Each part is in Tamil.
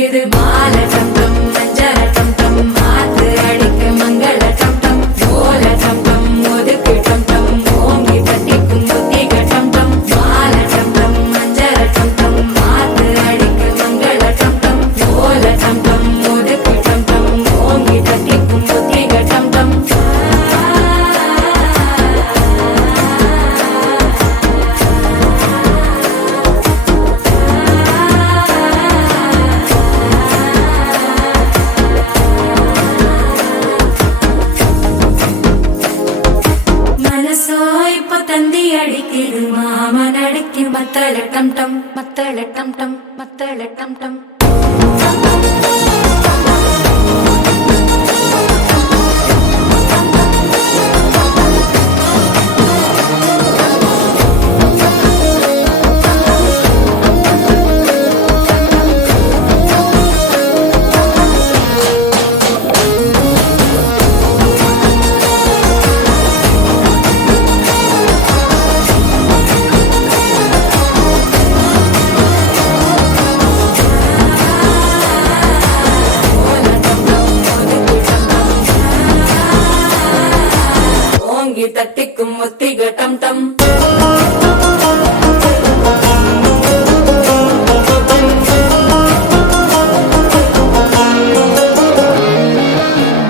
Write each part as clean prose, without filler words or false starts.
அடிக்குது மாலை டம் டம் மஞ்சர டம் டம் மாத்து அடிக்க மங்கள டம் டம் ஓல டம் டம் ஒதுக்கு டம் டம் ஓங்கி தட்டிக்கும் முத்திக டம் டம் மாலை டம் டம் மஞ்சர டம் டம் மாத்து அடிக்க மங்கள டம் டம் ஓல டம் டம் ஒதுக்கு டம் டம் ஓங்கி தட்டிக்கும் முத்திக டம் டம் தந்தி அடிக்குது மாமன் அடிக்கு மத்தள டம் டம் மத்தள டம் டம் மத்தள டம் டம் தட்டிக்கும் முத்திக டம் டம்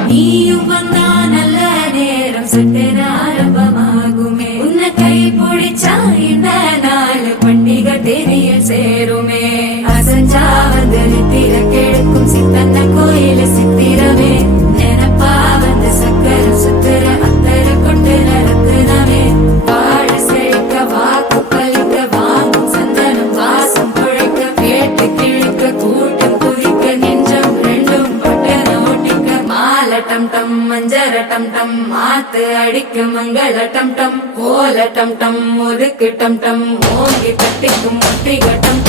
நீயும் வந்தா நல்ல நேரம் சட்டென ஆரம்பமாகுமே உன்னை கை பிடிச்சா இந்த நாள் பண்டிகை தெரிய சேருமே அசஞ்சா வந்து நித்திர கெடுக்கும் சித்தன்ன கோயில சித்திரமே நினப்பா வந்து சக்கர சுத்திர அத்தர கொண்டு நடத்துனவே வாழ செழிக்க வாக்கு பலிக்க வாங்கும் சந்தனம் வாசம் குழைக்க கேட்டு கிழிக்க கூட்டம் குதிக்க நெஞ்சம் ரெண்டும் பட்டன ஒட்டிக்க மாலை டம் டம் மஞ்சர டம் டம் மாத்து அடிக்க மங்கள டம் டம் ஓல டம் டம் ஒதுக்கு டம் டம் ஓங்கி தட்டிக்கும் முத்திக டம்